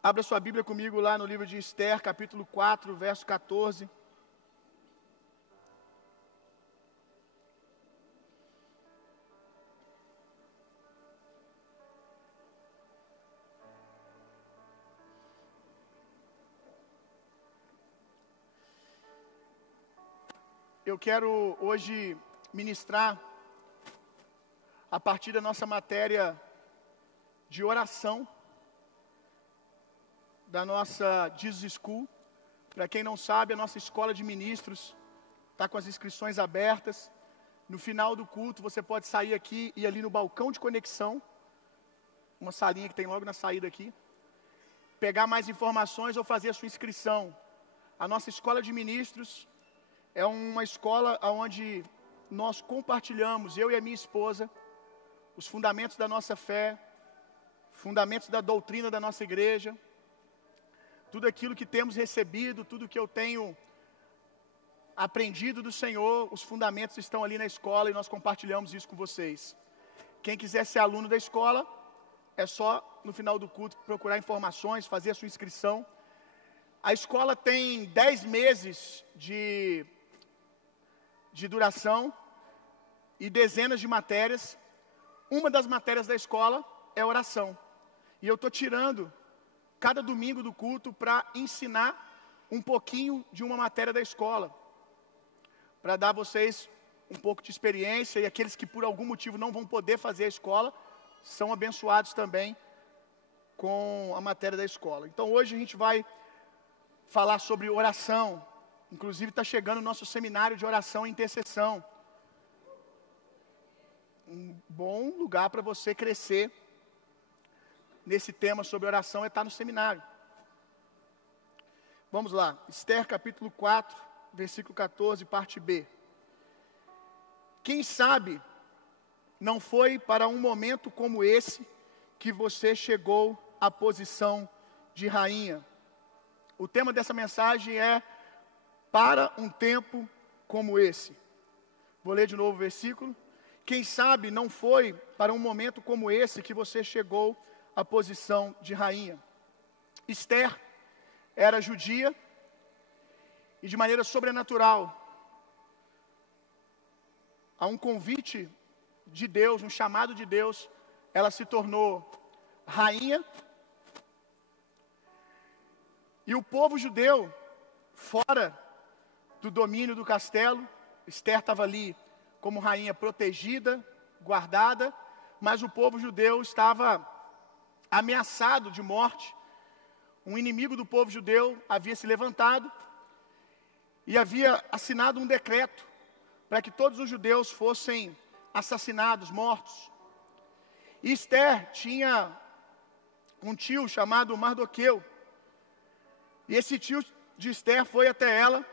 Abra sua Bíblia comigo lá no livro de Esther, capítulo 4, verso 14. Eu quero hoje ministrar a partir da nossa matéria de oração, da nossa Jesus School. Para quem não sabe, a nossa escola de ministros está com as inscrições abertas. No final do culto, você pode sair aqui e ir ali no balcão de conexão, uma salinha que tem logo na saída aqui, pegar mais informações ou fazer a sua inscrição. A nossa escola de ministros é uma escola onde nós compartilhamos, eu e a minha esposa, os fundamentos da nossa fé, fundamentos da doutrina da nossa igreja, tudo aquilo que temos recebido, tudo que eu tenho aprendido do Senhor, os fundamentos estão ali na escola e nós compartilhamos isso com vocês. Quem quiser ser aluno da escola, é só no final do culto procurar informações, fazer a sua inscrição. A escola tem 10 meses de duração e dezenas de matérias. Uma das matérias da escola é oração. E eu estou tirando cada domingo do culto para ensinar um pouquinho de uma matéria da escola, para dar a vocês um pouco de experiência, e aqueles que por algum motivo não vão poder fazer a escola, são abençoados também com a matéria da escola. Então hoje a gente vai falar sobre oração. Inclusive está chegando o nosso seminário de oração e intercessão. Um bom lugar para você crescer nesse tema sobre oração é estar no seminário. Vamos lá, Esther capítulo 4, versículo 14, parte B. Quem sabe não foi para um momento como esse que você chegou à posição de rainha. O tema dessa mensagem é para um tempo como esse. Vou ler de novo o versículo. Quem sabe não foi para um momento como esse que você chegou à posição de rainha. Esther era judia e de maneira sobrenatural, a um convite de Deus, um chamado de Deus, ela se tornou rainha. E o povo judeu, fora do domínio do castelo, Esther estava ali como rainha protegida, guardada, mas o povo judeu estava ameaçado de morte. Um inimigo do povo judeu havia se levantado e havia assinado um decreto para que todos os judeus fossem assassinados, mortos. E Esther tinha um tio chamado Mardoqueu, e esse tio de Esther foi até ela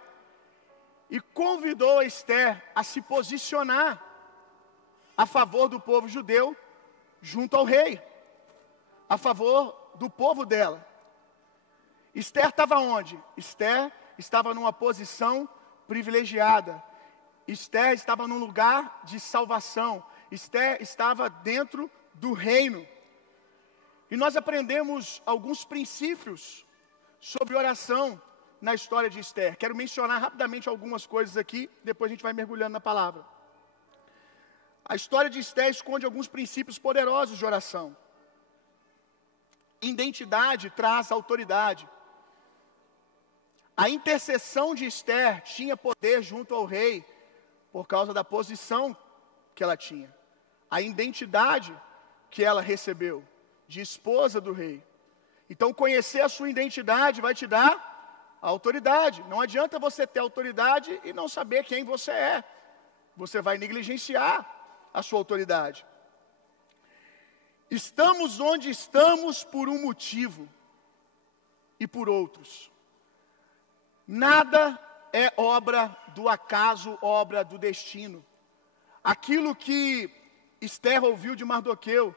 e convidou a Esther a se posicionar a favor do povo judeu junto ao rei, a favor do povo dela. Esther estava onde? Esther estava numa posição privilegiada. Esther estava num lugar de salvação. Esther estava dentro do reino. E nós aprendemos alguns princípios sobre oração na história de Esther. Quero mencionar rapidamente algumas coisas aqui, depois a gente vai mergulhando na palavra. A história de Esther esconde alguns princípios poderosos de oração. Identidade traz autoridade. A intercessão de Esther tinha poder junto ao rei, por causa da posição que ela tinha. A identidade que ela recebeu, de esposa do rei. Então conhecer a sua identidade vai te dar a autoridade. Não adianta você ter autoridade e não saber quem você é. Você vai negligenciar a sua autoridade. Estamos onde estamos por um motivo e por outros. Nada é obra do acaso, obra do destino. Aquilo que Esther ouviu de Mardoqueu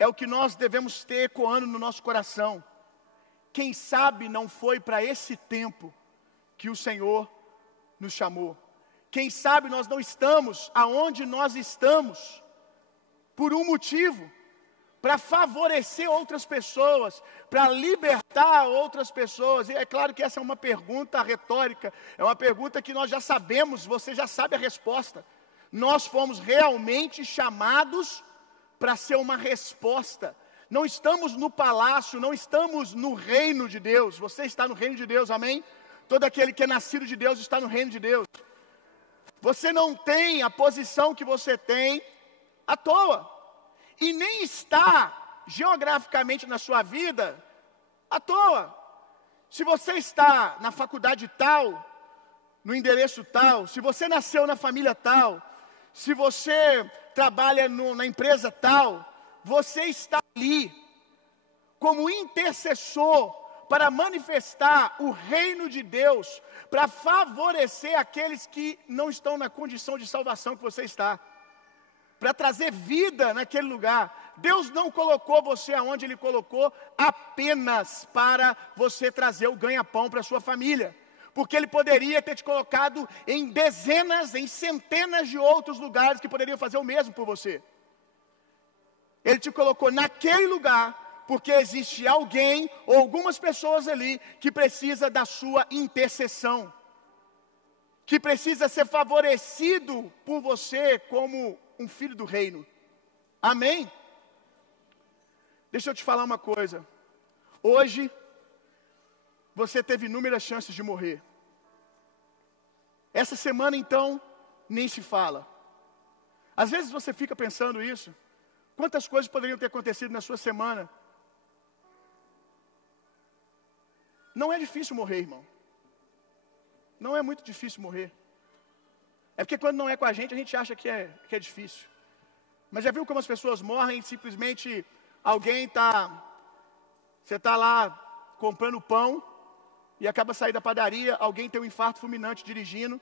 é o que nós devemos ter ecoando no nosso coração. Quem sabe não foi para esse tempo que o Senhor nos chamou. Quem sabe nós não estamos aonde nós estamos por um motivo, para favorecer outras pessoas, para libertar outras pessoas. E é claro que essa é uma pergunta retórica, é uma pergunta que nós já sabemos, você já sabe a resposta. Nós fomos realmente chamados para ser uma resposta. Não estamos no palácio, não estamos no reino de Deus. Você está no reino de Deus, amém? Todo aquele que é nascido de Deus está no reino de Deus. Você não tem a posição que você tem à toa. E nem está geograficamente na sua vida à toa. Se você está na faculdade tal, no endereço tal, se você nasceu na família tal, se você trabalha na empresa tal, você está ali como intercessor para manifestar o reino de Deus, para favorecer aqueles que não estão na condição de salvação que você está, para trazer vida naquele lugar. Deus não colocou você aonde Ele colocou apenas para você trazer o ganha-pão para a sua família, porque Ele poderia ter te colocado em dezenas, em centenas de outros lugares que poderiam fazer o mesmo por você. Ele te colocou naquele lugar, porque existe alguém ou algumas pessoas ali que precisa da sua intercessão, que precisa ser favorecido por você como um filho do reino. Amém? Deixa eu te falar uma coisa. Hoje, você teve inúmeras chances de morrer. Essa semana, então, nem se fala. Às vezes você fica pensando isso. Quantas coisas poderiam ter acontecido na sua semana? Não é difícil morrer, irmão. Não é muito difícil morrer. É porque quando não é com a gente acha que é difícil. Mas já viu como as pessoas morrem simplesmente você está lá comprando pão e acaba saindo da padaria, alguém tem um infarto fulminante dirigindo,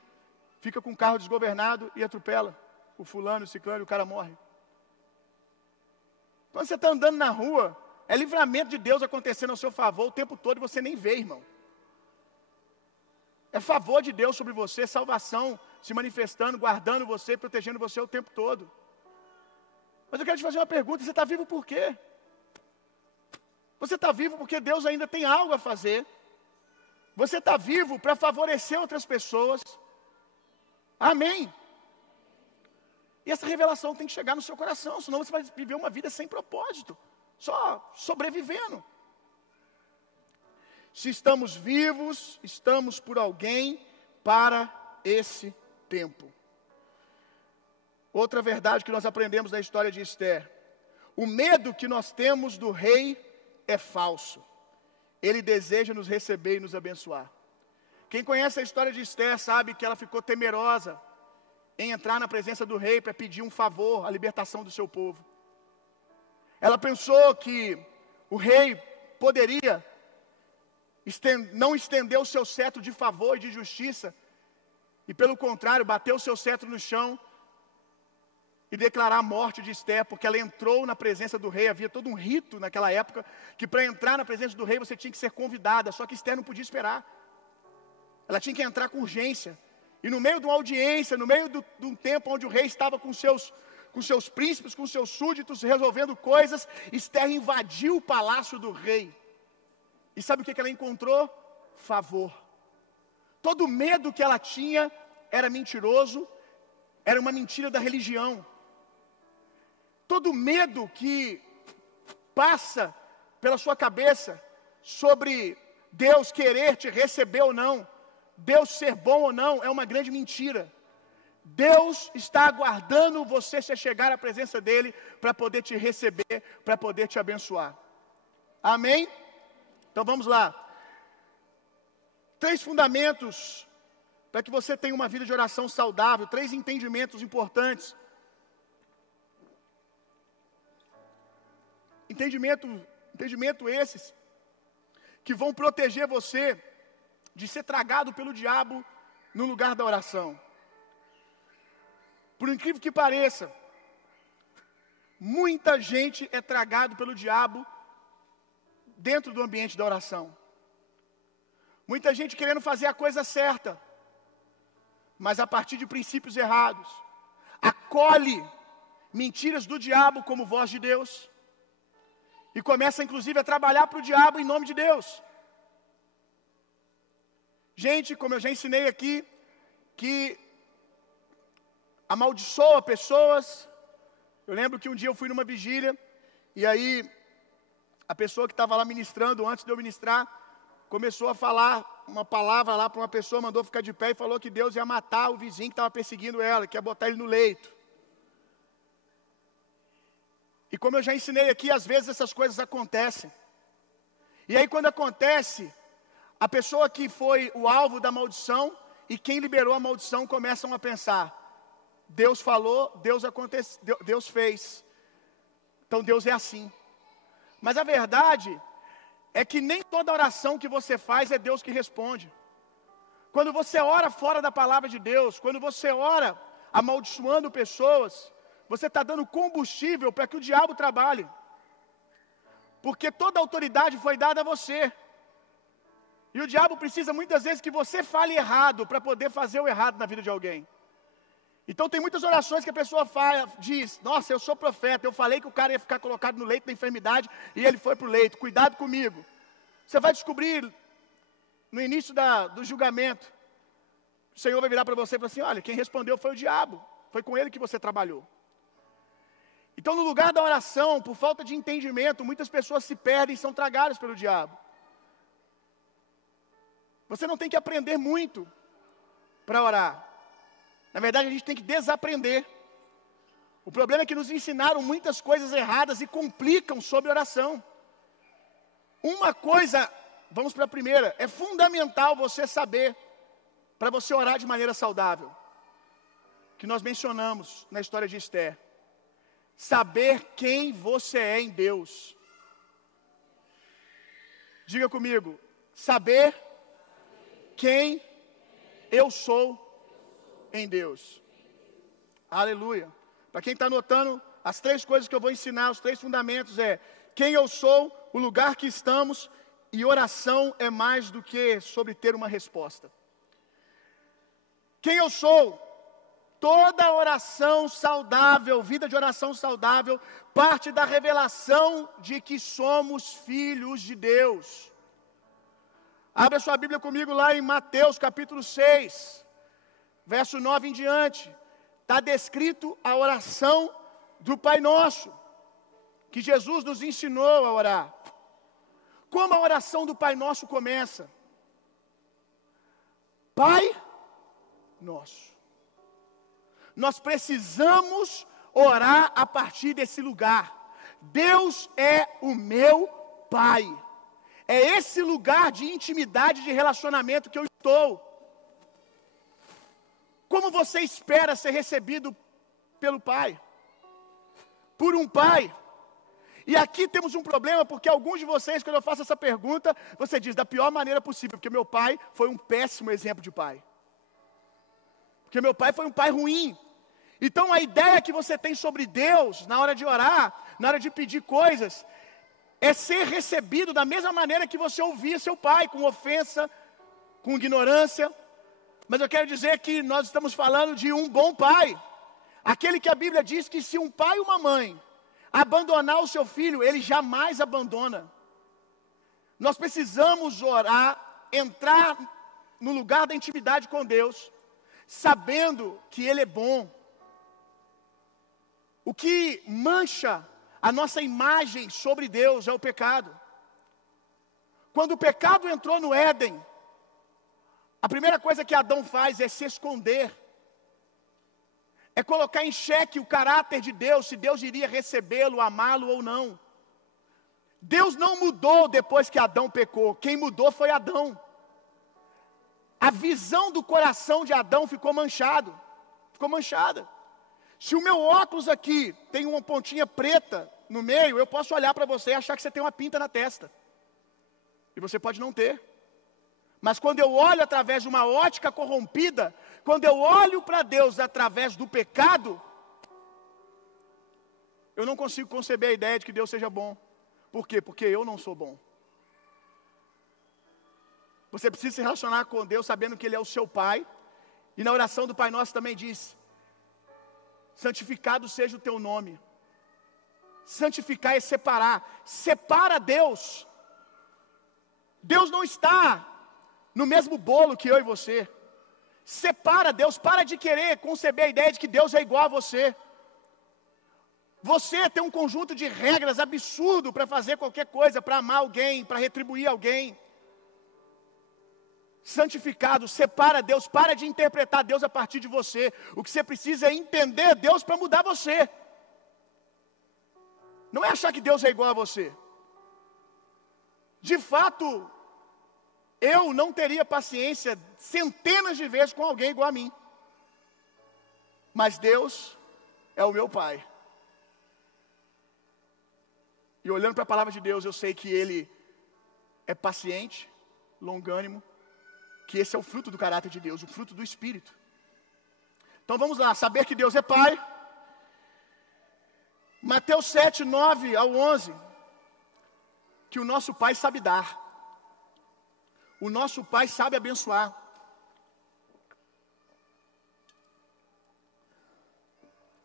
fica com o carro desgovernado e atropela o fulano, o ciclano e o cara morre. Quando você está andando na rua, é livramento de Deus acontecendo ao seu favor o tempo todo e você nem vê, irmão. É favor de Deus sobre você, salvação se manifestando, guardando você, protegendo você o tempo todo. Mas eu quero te fazer uma pergunta, você está vivo por quê? Você está vivo porque Deus ainda tem algo a fazer. Você está vivo para favorecer outras pessoas. Amém? E essa revelação tem que chegar no seu coração, senão você vai viver uma vida sem propósito, só sobrevivendo. Se estamos vivos, estamos por alguém para esse tempo. Outra verdade que nós aprendemos na história de Esther: o medo que nós temos do rei é falso. Ele deseja nos receber e nos abençoar. Quem conhece a história de Esther sabe que ela ficou temerosa em entrar na presença do rei para pedir um favor, a libertação do seu povo. Ela pensou que o rei poderia não estender o seu cetro de favor e de justiça, e pelo contrário, bater o seu cetro no chão e declarar a morte de Esther, porque ela entrou na presença do rei. Havia todo um rito naquela época, que para entrar na presença do rei você tinha que ser convidada, só que Esther não podia esperar. Ela tinha que entrar com urgência. E no meio de uma audiência, no meio de um tempo onde o rei estava com seus príncipes, com seus súditos, resolvendo coisas, Esther invadiu o palácio do rei. E sabe o que ela encontrou? Favor. Todo medo que ela tinha era mentiroso, era uma mentira da religião. Todo medo que passa pela sua cabeça sobre Deus querer te receber ou não, Deus ser bom ou não, é uma grande mentira. Deus está aguardando você se chegar à presença dEle para poder te receber, para poder te abençoar. Amém? Então vamos lá. 3 fundamentos para que você tenha uma vida de oração saudável, 3 entendimentos importantes. Entendimento esses que vão proteger você de ser tragado pelo diabo no lugar da oração. Por incrível que pareça, muita gente é tragado pelo diabo dentro do ambiente da oração. Muita gente querendo fazer a coisa certa, mas a partir de princípios errados. Acolhe mentiras do diabo como voz de Deus. E começa, inclusive, a trabalhar para o diabo em nome de Deus. Gente, como eu já ensinei aqui, que amaldiçoa pessoas. Eu lembro que um dia eu fui numa vigília, e aí a pessoa que estava lá ministrando, antes de eu ministrar, começou a falar uma palavra lá para uma pessoa, mandou ficar de pé e falou que Deus ia matar o vizinho que estava perseguindo ela, que ia botar ele no leito. E como eu já ensinei aqui, às vezes essas coisas acontecem. E aí quando acontece, a pessoa que foi o alvo da maldição e quem liberou a maldição começam a pensar: Deus falou, Deus fez. Então Deus é assim. Mas a verdade é que nem toda oração que você faz é Deus que responde. Quando você ora fora da palavra de Deus, quando você ora amaldiçoando pessoas, você está dando combustível para que o diabo trabalhe. Porque toda autoridade foi dada a você. E o diabo precisa muitas vezes que você fale errado para poder fazer o errado na vida de alguém. Então tem muitas orações que a pessoa diz: nossa, eu sou profeta, eu falei que o cara ia ficar colocado no leito da enfermidade e ele foi para o leito, cuidado comigo. Você vai descobrir no início do julgamento, o Senhor vai virar para você e falar assim: olha, quem respondeu foi o diabo, foi com ele que você trabalhou. Então no lugar da oração, por falta de entendimento, muitas pessoas se perdem e são tragadas pelo diabo. Você não tem que aprender muito para orar. Na verdade, a gente tem que desaprender. O problema é que nos ensinaram muitas coisas erradas e complicam sobre oração. Uma coisa, vamos para a primeira, é fundamental você saber, para você orar de maneira saudável, que nós mencionamos na história de Esther. Saber quem você é em Deus. Diga comigo: saber quem eu sou em Deus. Aleluia. Para quem está anotando, as 3 coisas que eu vou ensinar, os 3 fundamentos é: quem eu sou, o lugar que estamos, e oração é mais do que sobre ter uma resposta. Quem eu sou? Toda oração saudável, vida de oração saudável, parte da revelação de que somos filhos de Deus. Abra sua Bíblia comigo lá em Mateus capítulo 6, verso 9 em diante. Está descrito a oração do Pai Nosso, que Jesus nos ensinou a orar. Como a oração do Pai Nosso começa? Pai Nosso. Nós precisamos orar a partir desse lugar. Deus é o meu Pai. É esse lugar de intimidade, de relacionamento que eu estou. Como você espera ser recebido pelo Pai? Por um Pai. E aqui temos um problema, porque alguns de vocês, quando eu faço essa pergunta, você diz da pior maneira possível, porque meu pai foi um péssimo exemplo de pai. Porque meu pai foi um pai ruim. Então a ideia que você tem sobre Deus, na hora de orar, na hora de pedir coisas, é ser recebido da mesma maneira que você ouvia seu pai, com ofensa, com ignorância. Mas eu quero dizer que nós estamos falando de um bom pai. Aquele que a Bíblia diz que se um pai e uma mãe abandonar o seu filho, ele jamais abandona. Nós precisamos orar, entrar no lugar da intimidade com Deus, sabendo que Ele é bom. O que mancha a nossa imagem sobre Deus é o pecado. Quando o pecado entrou no Éden, a primeira coisa que Adão faz é se esconder. É colocar em xeque o caráter de Deus, se Deus iria recebê-lo, amá-lo ou não. Deus não mudou depois que Adão pecou, quem mudou foi Adão. A visão do coração de Adão ficou manchada. Se o meu óculos aqui tem uma pontinha preta no meio, eu posso olhar para você e achar que você tem uma pinta na testa. E você pode não ter. Mas quando eu olho através de uma ótica corrompida, quando eu olho para Deus através do pecado, eu não consigo conceber a ideia de que Deus seja bom. Por quê? Porque eu não sou bom. Você precisa se relacionar com Deus sabendo que Ele é o seu Pai. E na oração do Pai Nosso também diz: santificado seja o teu nome. Santificar é separar. Separa Deus. Deus não está no mesmo bolo que eu e você. Separa Deus. Para de querer conceber a ideia de que Deus é igual a você. Você tem um conjunto de regras absurdo para fazer qualquer coisa, para amar alguém, para retribuir alguém. Santificado, separa Deus, para de interpretar Deus a partir de você. O que você precisa é entender Deus para mudar você. Não é achar que Deus é igual a você. De fato, eu não teria paciência centenas de vezes com alguém igual a mim. Mas Deus é o meu Pai. E olhando para a palavra de Deus, eu sei que Ele é paciente, longânimo, que esse é o fruto do caráter de Deus, o fruto do Espírito. Então vamos lá, saber que Deus é Pai. Mateus 7, 9 ao 11, que o nosso Pai sabe dar. O nosso Pai sabe abençoar.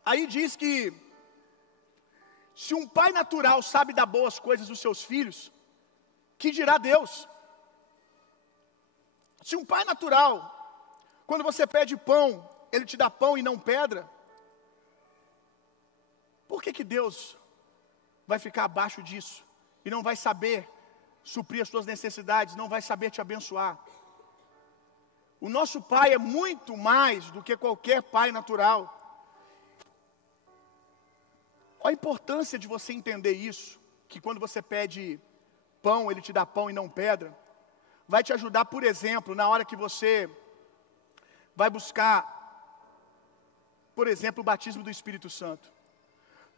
Aí diz que se um pai natural sabe dar boas coisas aos seus filhos, que dirá Deus? Se um pai natural, quando você pede pão, ele te dá pão e não pedra, por que Deus vai ficar abaixo disso e não vai saber suprir as suas necessidades, não vai saber te abençoar? O nosso Pai é muito mais do que qualquer pai natural. Olha a importância de você entender isso, que quando você pede pão, ele te dá pão e não pedra. Vai te ajudar, por exemplo, na hora que você vai buscar, por exemplo, o batismo do Espírito Santo.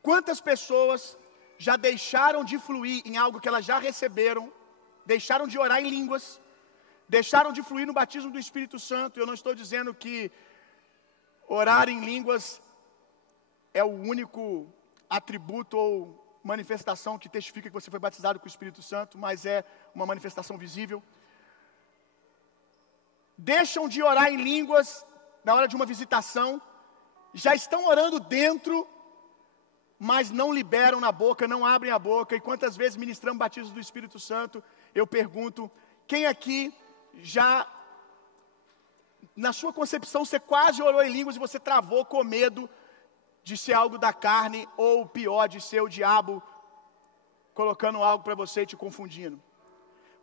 Quantas pessoas já deixaram de fluir em algo que elas já receberam, deixaram de orar em línguas, deixaram de fluir no batismo do Espírito Santo? Eu não estou dizendo que orar em línguas é o único atributo ou manifestação que testifica que você foi batizado com o Espírito Santo, mas é uma manifestação visível. Deixam de orar em línguas na hora de uma visitação, já estão orando dentro, mas não liberam na boca, não abrem a boca. E quantas vezes ministramos batismo do Espírito Santo, eu pergunto, quem aqui já, na sua concepção, você quase orou em línguas e você travou com medo de ser algo da carne, ou pior, de ser o diabo colocando algo para você e te confundindo?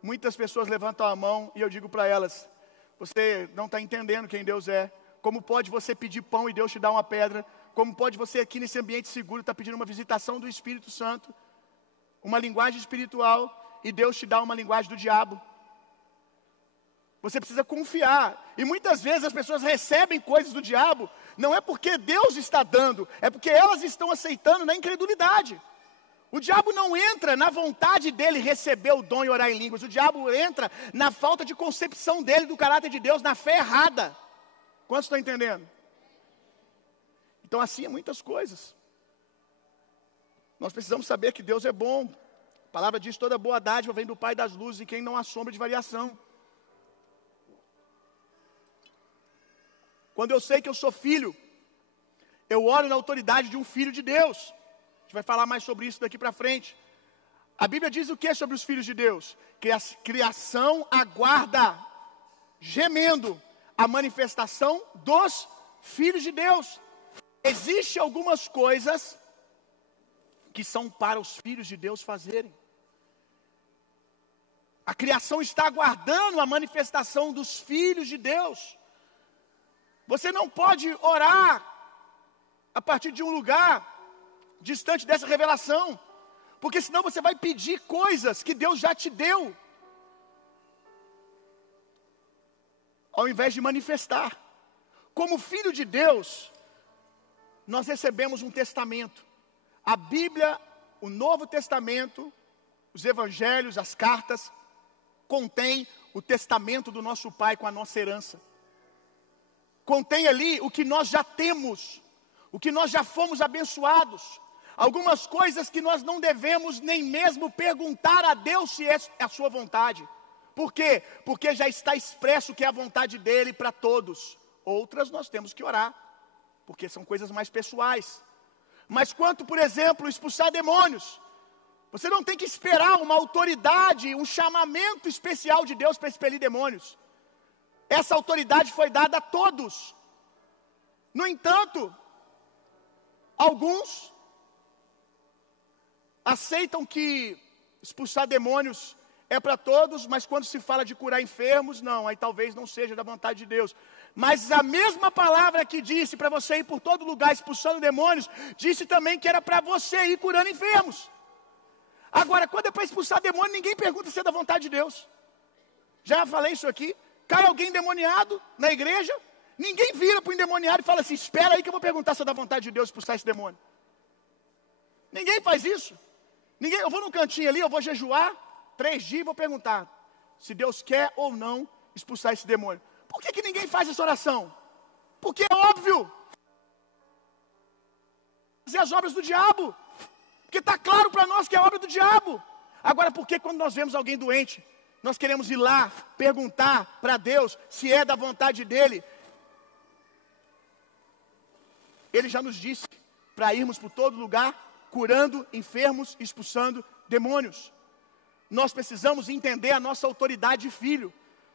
Muitas pessoas levantam a mão e eu digo para elas, você não está entendendo quem Deus é. Como pode você pedir pão e Deus te dar uma pedra? Como pode você aqui nesse ambiente seguro estar pedindo uma visitação do Espírito Santo, uma linguagem espiritual, e Deus te dá uma linguagem do diabo? Você precisa confiar. E muitas vezes as pessoas recebem coisas do diabo, não é porque Deus está dando, é porque elas estão aceitando na incredulidade. O diabo não entra na vontade dele receber o dom e orar em línguas. O diabo entra na falta de concepção dele do caráter de Deus, na fé errada. Quantos estão entendendo? Então assim é muitas coisas. Nós precisamos saber que Deus é bom. A palavra diz, toda boa dádiva vem do Pai das luzes, e quem não há sombra de variação. Quando eu sei que eu sou filho, eu oro na autoridade de um filho de Deus. A gente vai falar mais sobre isso daqui para frente. A Bíblia diz o que sobre os filhos de Deus? Que a criação aguarda, gemendo, a manifestação dos filhos de Deus. Existem algumas coisas que são para os filhos de Deus fazerem. A criação está aguardando a manifestação dos filhos de Deus. Você não pode orar a partir de um lugar distante dessa revelação, porque senão você vai pedir coisas que Deus já te deu, ao invés de manifestar. Como filho de Deus, nós recebemos um testamento. A Bíblia, o Novo Testamento, os Evangelhos, as cartas, contém o testamento do nosso Pai com a nossa herança. Contém ali o que nós já temos, o que nós já fomos abençoados. Algumas coisas que nós não devemos nem mesmo perguntar a Deus se é a sua vontade. Por quê? Porque já está expresso que é a vontade dele para todos. Outras nós temos que orar, porque são coisas mais pessoais. Mas quanto, por exemplo, expulsar demônios, você não tem que esperar uma autoridade, um chamamento especial de Deus para expelir demônios. Essa autoridade foi dada a todos. No entanto, alguns aceitam que expulsar demônios é para todos, mas quando se fala de curar enfermos, não, aí talvez não seja da vontade de Deus. Mas a mesma palavra que disse para você ir por todo lugar expulsando demônios, disse também que era para você ir curando enfermos. Agora, quando é para expulsar demônio, ninguém pergunta se é da vontade de Deus. Já falei isso aqui. Cai alguém endemoniado na igreja, ninguém vira para o endemoniado e fala assim, espera aí que eu vou perguntar se é da vontade de Deus expulsar esse demônio. Ninguém faz isso. Ninguém, eu vou num cantinho ali, eu vou jejuar 3 dias e vou perguntar se Deus quer ou não expulsar esse demônio. Por que ninguém faz essa oração? Porque é óbvio. Fazer as obras do diabo. Porque está claro para nós que é obra do diabo. Agora, por que quando nós vemos alguém doente, nós queremos ir lá, perguntar para Deus se é da vontade dEle? Ele já nos disse para irmos por todo lugar, curando enfermos, expulsando demônios. Nós precisamos entender a nossa autoridade de filho.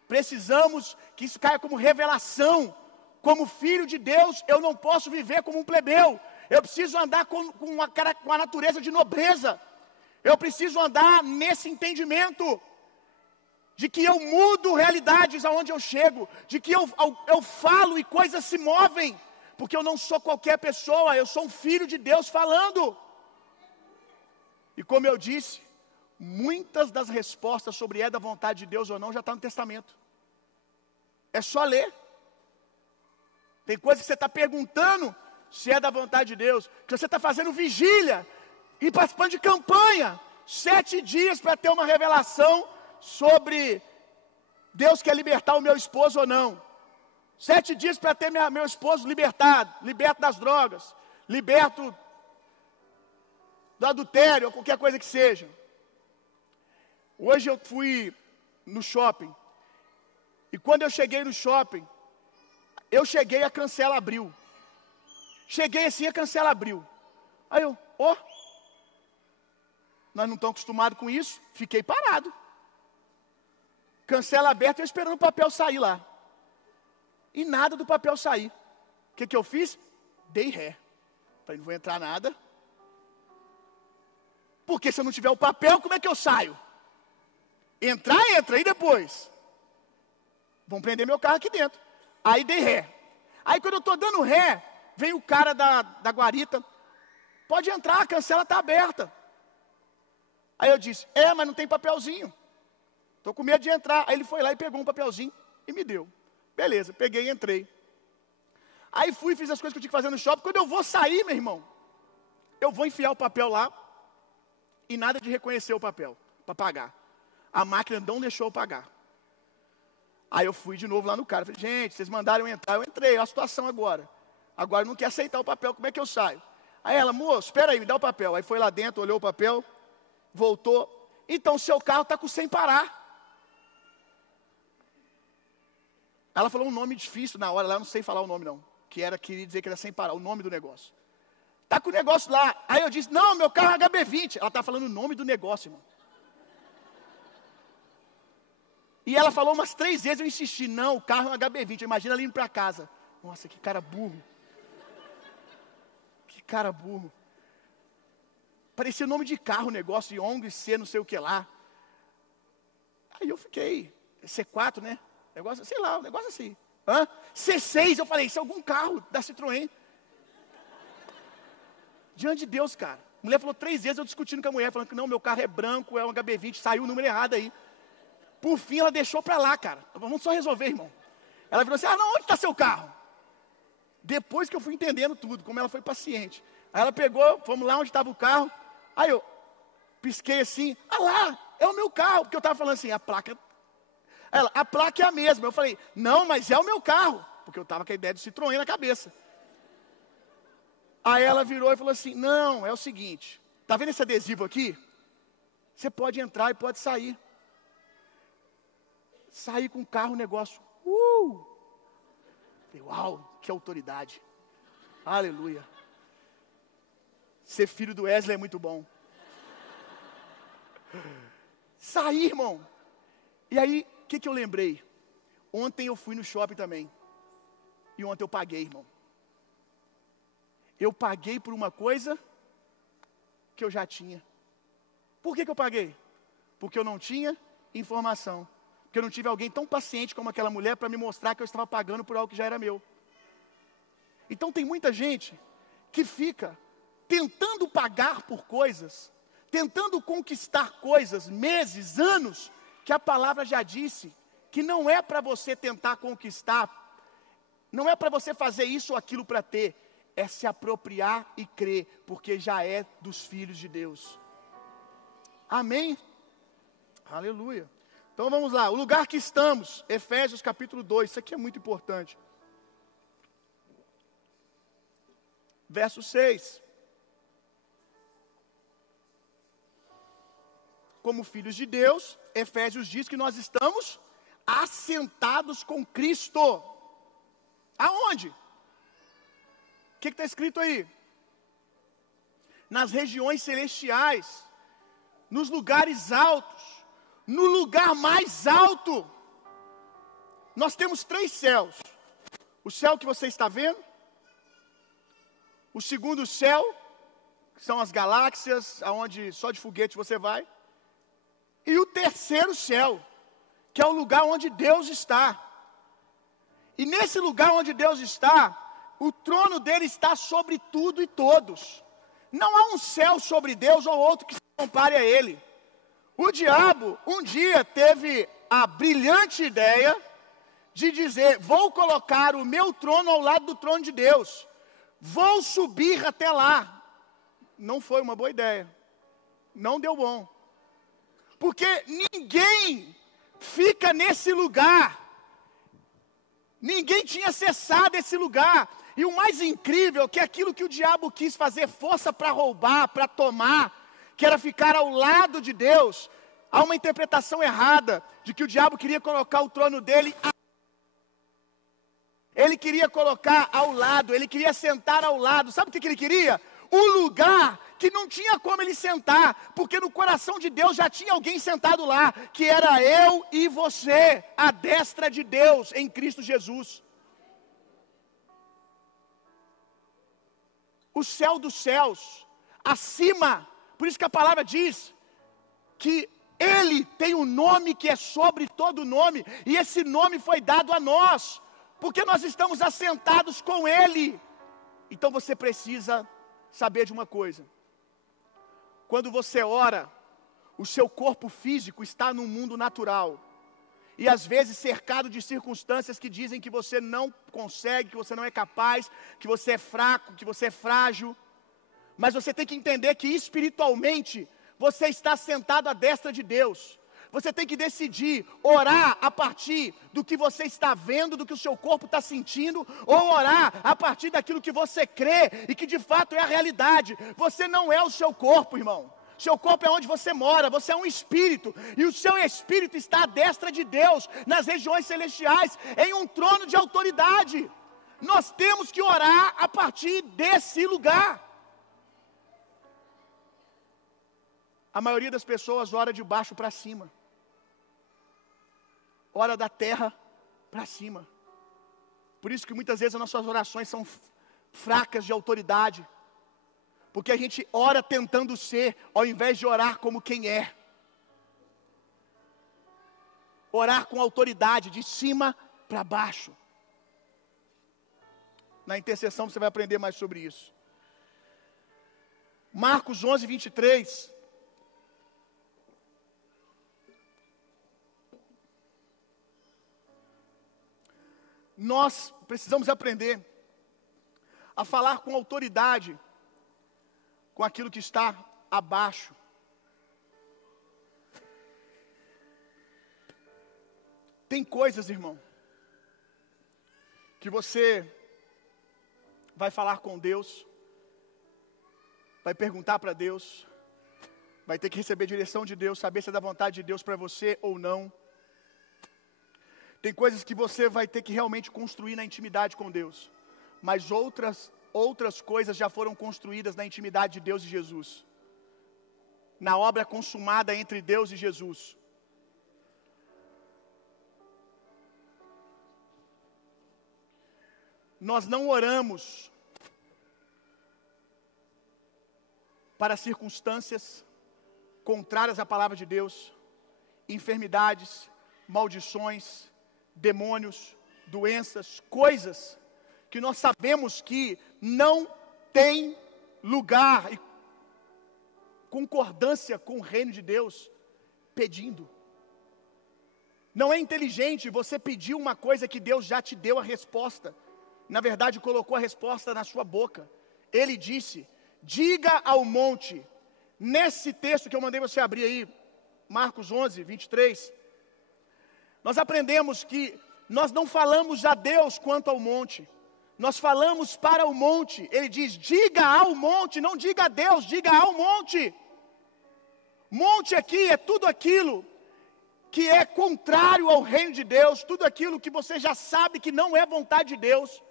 Precisamos que isso caia como revelação. Como filho de Deus, eu não posso viver como um plebeu. Eu preciso andar com a natureza de nobreza. Eu preciso andar nesse entendimento de que eu mudo realidades aonde eu chego, de que eu falo e coisas se movem, porque eu não sou qualquer pessoa, eu sou um filho de Deus falando. E como eu disse, muitas das respostas sobre é da vontade de Deus ou não já está no Testamento. É só ler. Tem coisas que você está perguntando se é da vontade de Deus, que você está fazendo vigília e participando de campanha, 7 dias para ter uma revelação sobre Deus quer libertar o meu esposo ou não. 7 dias para ter meu esposo libertado, liberto das drogas, liberto do adultério, ou qualquer coisa que seja. Hoje eu fui no shopping, e quando eu cheguei no shopping, a cancela abriu. Cheguei assim, a cancela abriu. Aí eu, nós não estamos acostumados com isso, fiquei parado. Cancela aberta, eu esperando o papel sair lá. E nada do papel sair. O que eu fiz? Dei ré. Falei, não vou entrar nada. Porque se eu não tiver o papel, como é que eu saio? Entrar, entra, e depois? Vão prender meu carro aqui dentro. Aí dei ré. Aí quando eu estou dando ré, vem o cara da guarita. Pode entrar, a cancela está aberta. Aí eu disse, mas não tem papelzinho. Estou com medo de entrar. Aí ele foi lá e pegou um papelzinho e me deu. Beleza, peguei e entrei. Aí fui, fiz as coisas que eu tinha que fazer no shopping. Quando eu vou sair, meu irmão, eu vou enfiar o papel lá e nada de reconhecer o papel para pagar. A máquina não deixou eu pagar. Aí eu fui de novo lá no cara. Falei, gente, vocês mandaram eu entrar. Eu entrei, olha a situação agora. Agora não quer aceitar o papel, como é que eu saio? Aí ela, moço, espera aí, me dá o papel. Aí foi lá dentro, olhou o papel, voltou. Então, seu carro está com sem parar. Ela falou um nome difícil na hora, lá eu não sei falar o nome não. Queria dizer que era sem parar, o nome do negócio. Está com o negócio lá. Aí eu disse, não, meu carro é HB20. Ela está falando o nome do negócio, irmão. E ela falou umas 3 vezes, eu insisti, não, o carro é um HB20. Imagina ela indo para casa. Nossa, que cara burro. Que cara burro. Parecia nome de carro o negócio, de ONG, C, não sei o que lá. Aí eu fiquei, C4, né? Negócio, sei lá, um negócio assim. C6, eu falei, isso é algum carro da Citroën. Diante de Deus, cara. A mulher falou 3 vezes, eu discutindo com a mulher, falando que não, meu carro é branco, é um HB20, saiu o número errado aí. Por fim, ela deixou para lá, cara. Vamos só resolver, irmão. Ela virou assim, não, onde está seu carro? Depois que eu fui entendendo tudo, como ela foi paciente. Aí ela pegou, fomos lá onde estava o carro. Aí eu pisquei assim, lá, é o meu carro. Porque eu estava falando assim, a placa é a mesma. Eu falei, não, mas é o meu carro. Porque eu estava com a ideia do Citroën na cabeça. Aí ela virou e falou assim, não, é o seguinte. Está vendo esse adesivo aqui? Você pode entrar e pode sair. Saí com o carro, o negócio. Falei, uau, que autoridade. Aleluia. Ser filho do Wesley é muito bom. Saí, irmão. E aí, o que eu lembrei? Ontem eu fui no shopping também. E ontem eu paguei, irmão. Eu paguei por uma coisa que eu já tinha. Por que eu paguei? Porque eu não tinha informação. Porque eu não tive alguém tão paciente como aquela mulher para me mostrar que eu estava pagando por algo que já era meu. Então tem muita gente que fica tentando pagar por coisas, tentando conquistar coisas, meses, anos, que a palavra já disse, que não é para você tentar conquistar, não é para você fazer isso ou aquilo para ter, é se apropriar e crer, porque já é dos filhos de Deus. Amém? Aleluia. Então vamos lá, o lugar que estamos, Efésios capítulo 2, isso aqui é muito importante. Verso 6. Como filhos de Deus, Efésios diz que nós estamos assentados com Cristo. Aonde? O que está escrito aí? Nas regiões celestiais, nos lugares altos, no lugar mais alto. Nós temos 3 céus. O céu que você está vendo, o segundo céu, que são as galáxias, aonde só de foguete você vai. E o terceiro céu, que é o lugar onde Deus está. E nesse lugar onde Deus está, o trono dele está sobre tudo e todos. Não há um céu sobre Deus ou outro que se compare a ele. O diabo um dia teve a brilhante ideia de dizer: vou colocar o meu trono ao lado do trono de Deus. Vou subir até lá. Não foi uma boa ideia. Não deu bom. Porque ninguém fica nesse lugar. Ninguém tinha acessado esse lugar. E o mais incrível é que aquilo que o diabo quis fazer força para roubar, para tomar, que era ficar ao lado de Deus, há uma interpretação errada de que o diabo queria colocar o trono dele. Ele queria colocar ao lado, ele queria sentar ao lado. Sabe o que ele queria? O lugar que não tinha como ele sentar, porque no coração de Deus já tinha alguém sentado lá, que era eu e você, à destra de Deus em Cristo Jesus. O céu dos céus, acima, por isso que a palavra diz que Ele tem um nome que é sobre todo nome, e esse nome foi dado a nós, porque nós estamos assentados com Ele. Então você precisa saber de uma coisa: quando você ora, o seu corpo físico está no mundo natural, e às vezes cercado de circunstâncias que dizem que você não consegue, que você não é capaz, que você é fraco, que você é frágil. Mas você tem que entender que espiritualmente você está sentado à destra de Deus. Você tem que decidir orar a partir do que você está vendo, do que o seu corpo está sentindo, ou orar a partir daquilo que você crê e que de fato é a realidade. Você não é o seu corpo, irmão. Seu corpo é onde você mora, você é um espírito, e o seu espírito está à destra de Deus, nas regiões celestiais, em um trono de autoridade. Nós temos que orar a partir desse lugar. A maioria das pessoas ora de baixo para cima, ora da terra para cima. Por isso que muitas vezes as nossas orações são fracas de autoridade, porque a gente ora tentando ser, ao invés de orar como quem é. Orar com autoridade, de cima para baixo. Na intercessão você vai aprender mais sobre isso. Marcos 11, 23. Nós precisamos aprender a falar com autoridade com aquilo que está abaixo. Tem coisas, irmão, que você vai falar com Deus, vai perguntar para Deus, vai ter que receber direção de Deus, saber se é da vontade de Deus para você ou não. Tem coisas que você vai ter que realmente construir na intimidade com Deus, mas outras outras coisas já foram construídas na intimidade de Deus e Jesus, na obra consumada entre Deus e Jesus. Nós não oramos para circunstâncias contrárias à palavra de Deus, enfermidades, maldições, demônios, doenças, coisas que nós sabemos que não tem lugar e concordância com o reino de Deus, pedindo. Não é inteligente você pedir uma coisa que Deus já te deu a resposta. Na verdade, colocou a resposta na sua boca. Ele disse: diga ao monte. Nesse texto que eu mandei você abrir aí, Marcos 11, 23, nós aprendemos que nós não falamos a Deus quanto ao monte, nós falamos para o monte. Ele diz: diga ao monte, não diga a Deus, diga ao monte. Monte aqui é tudo aquilo que é contrário ao reino de Deus, tudo aquilo que você já sabe que não é vontade de Deus.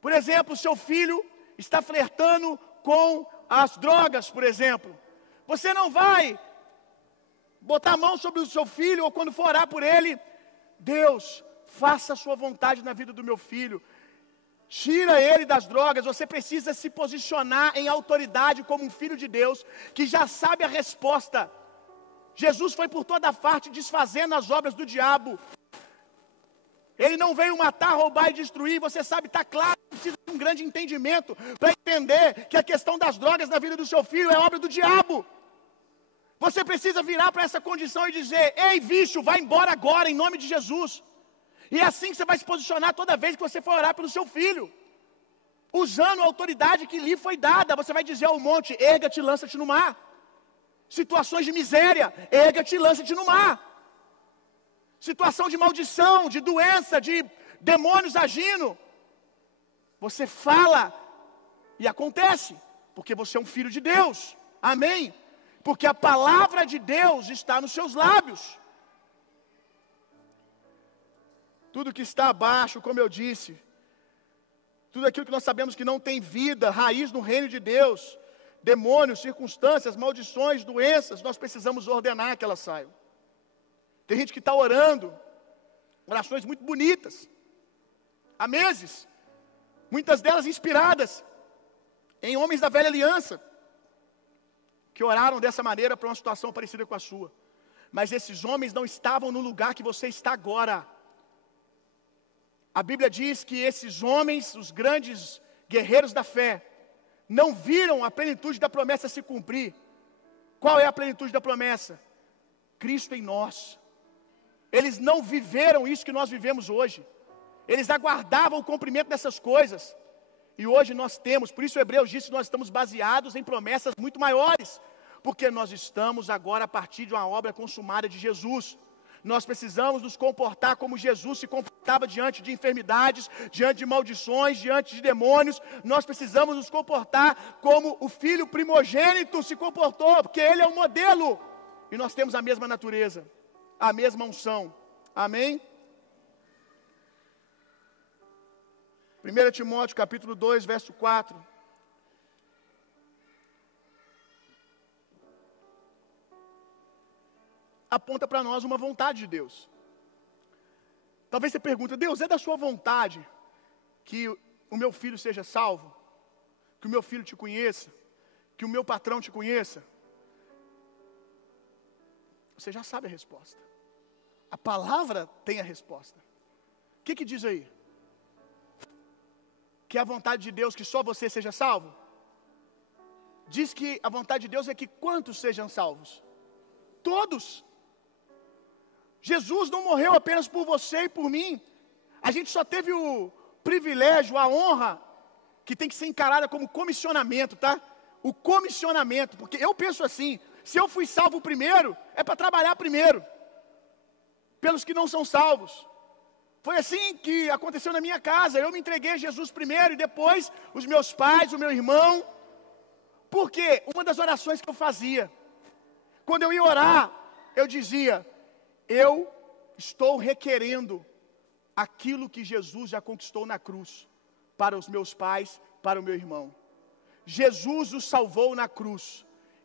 Por exemplo, seu filho está flertando com as drogas, por exemplo. Você não vai botar a mão sobre o seu filho, ou quando for orar por ele: Deus, faça a sua vontade na vida do meu filho, tira ele das drogas. Você precisa se posicionar em autoridade como um filho de Deus, que já sabe a resposta. Jesus foi por toda parte desfazendo as obras do diabo. Ele não veio matar, roubar e destruir. Você sabe, está claro, precisa de um grande entendimento para entender que a questão das drogas na vida do seu filho é obra do diabo. Você precisa virar para essa condição e dizer: ei, vício, vai embora agora, em nome de Jesus. E é assim que você vai se posicionar toda vez que você for orar pelo seu filho, usando a autoridade que lhe foi dada. Você vai dizer ao monte: erga-te e lança-te no mar. Situações de miséria: erga-te e lança-te no mar. Situação de maldição, de doença, de demônios agindo, você fala e acontece, porque você é um filho de Deus. Amém? Porque a palavra de Deus está nos seus lábios. Tudo que está abaixo, como eu disse, tudo aquilo que nós sabemos que não tem vida, raiz no reino de Deus, demônios, circunstâncias, maldições, doenças, nós precisamos ordenar que elas saiam. Tem gente que está orando, orações muito bonitas, há meses, muitas delas inspiradas em homens da velha aliança, que oraram dessa maneira para uma situação parecida com a sua. Mas esses homens não estavam no lugar que você está agora. A Bíblia diz que esses homens, os grandes guerreiros da fé, não viram a plenitude da promessa se cumprir. Qual é a plenitude da promessa? Cristo em nós. Eles não viveram isso que nós vivemos hoje. Eles aguardavam o cumprimento dessas coisas. E hoje nós temos, por isso Hebreus diz que nós estamos baseados em promessas muito maiores. Porque nós estamos agora a partir de uma obra consumada de Jesus. Nós precisamos nos comportar como Jesus se comportava diante de enfermidades, diante de maldições, diante de demônios. Nós precisamos nos comportar como o filho primogênito se comportou, porque ele é o modelo. E nós temos a mesma natureza, a mesma unção. Amém? 1 Timóteo capítulo 2, verso 4. Aponta para nós uma vontade de Deus. Talvez você pergunte: Deus, é da sua vontade que o meu filho seja salvo? Que o meu filho te conheça? Que o meu patrão te conheça? Você já sabe a resposta. A palavra tem a resposta. O que diz aí? Que é a vontade de Deus que só você seja salvo? Diz que a vontade de Deus é que quantos sejam salvos? Todos. Jesus não morreu apenas por você e por mim. A gente só teve o privilégio, a honra, que tem que ser encarada como comissionamento, tá? O comissionamento, porque eu penso assim: se eu fui salvo primeiro, é para trabalhar primeiro pelos que não são salvos. Foi assim que aconteceu na minha casa. Eu me entreguei a Jesus primeiro e depois os meus pais, o meu irmão. Porque uma das orações que eu fazia, quando eu ia orar, eu dizia: eu estou requerendo aquilo que Jesus já conquistou na cruz. para os meus pais, para o meu irmão. Jesus os salvou na cruz.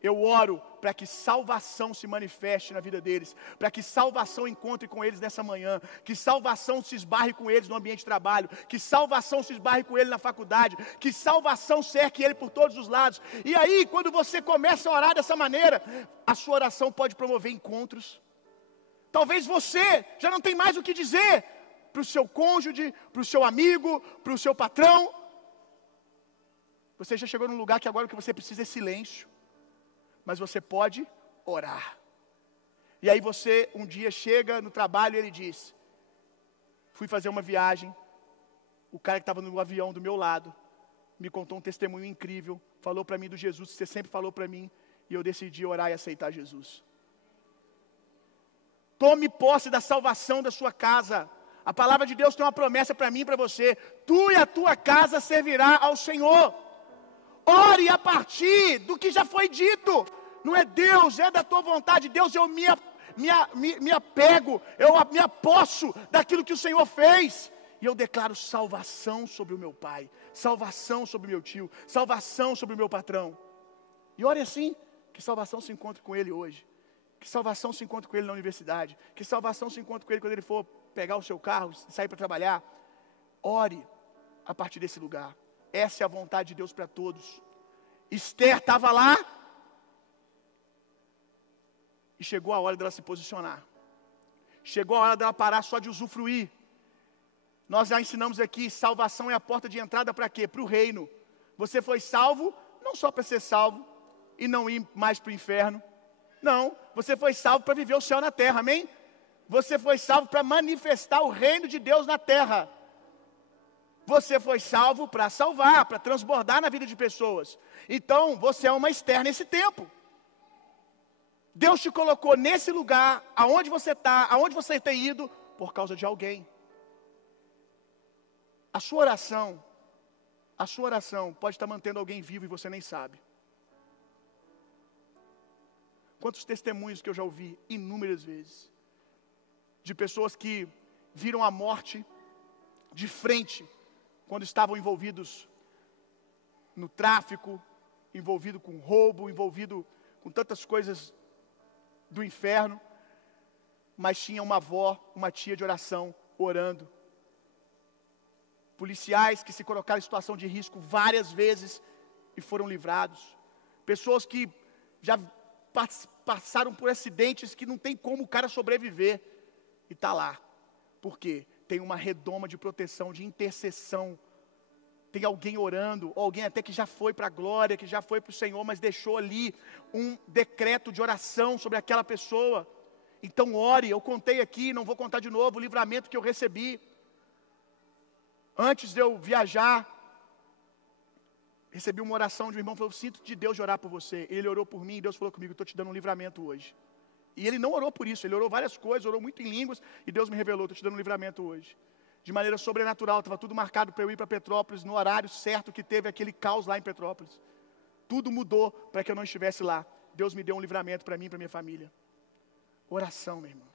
Eu oro para que salvação se manifeste na vida deles, para que salvação encontre com eles nessa manhã, que salvação se esbarre com eles no ambiente de trabalho, que salvação se esbarre com ele na faculdade, que salvação cerque ele por todos os lados. E aí, quando você começa a orar dessa maneira, a sua oração pode promover encontros. Talvez você já não tem mais o que dizer para o seu cônjuge, para o seu amigo, para o seu patrão. Você já chegou num lugar que agora o que você precisa é silêncio. Mas você pode orar. E aí você um dia chega no trabalho e ele diz: fui fazer uma viagem, o cara que estava no avião do meu lado me contou um testemunho incrível, falou para mim do Jesus que você sempre falou para mim, e eu decidi orar e aceitar Jesus. Tome posse da salvação da sua casa. A palavra de Deus tem uma promessa para mim e para você: tu e a tua casa servirá ao Senhor. Ore a partir do que já foi dito. Não é Deus, é da tua vontade. Deus, eu me apego, eu me aposso daquilo que o Senhor fez. E eu declaro salvação sobre o meu pai, salvação sobre o meu tio, salvação sobre o meu patrão. E ore assim, que salvação se encontre com ele hoje. Que salvação se encontre com ele na universidade. Que salvação se encontre com ele quando ele for pegar o seu carro e sair para trabalhar. Ore a partir desse lugar. Essa é a vontade de Deus para todos. Esther estava lá e chegou a hora dela se posicionar. Chegou a hora dela parar só de usufruir. Nós já ensinamos aqui, salvação é a porta de entrada para quê? Para o reino. Você foi salvo não só para ser salvo e não ir mais para o inferno. Não, você foi salvo para viver o céu na terra, amém? Você foi salvo para manifestar o reino de Deus na terra. Você foi salvo para salvar, para transbordar na vida de pessoas. Então, você é uma Esther nesse tempo. Deus te colocou nesse lugar, aonde você está, aonde você tem ido, por causa de alguém. A sua oração pode estar mantendo alguém vivo e você nem sabe. Quantos testemunhos que eu já ouvi, inúmeras vezes, de pessoas que viram a morte de frente, quando estavam envolvidos no tráfico, envolvido com roubo, envolvido com tantas coisas do inferno, mas tinha uma avó, uma tia de oração, orando. Policiais que se colocaram em situação de risco várias vezes e foram livrados. Pessoas que já passaram por acidentes que não tem como o cara sobreviver e está lá. Por quê? Tem uma redoma de proteção, de intercessão. Tem alguém orando, ou alguém até que já foi para a glória, que já foi para o Senhor, mas deixou ali um decreto de oração sobre aquela pessoa. Então ore, eu contei aqui, não vou contar de novo, o livramento que eu recebi. Antes de eu viajar, recebi uma oração de um irmão, falou: sinto de Deus de orar por você. Ele orou por mim e Deus falou comigo: estou te dando um livramento hoje. E ele não orou por isso, ele orou várias coisas, orou muito em línguas, e Deus me revelou: estou te dando um livramento hoje. De maneira sobrenatural, estava tudo marcado para eu ir para Petrópolis, no horário certo que teve aquele caos lá em Petrópolis. Tudo mudou para que eu não estivesse lá. Deus me deu um livramento para mim e para minha família. Oração, meu irmão.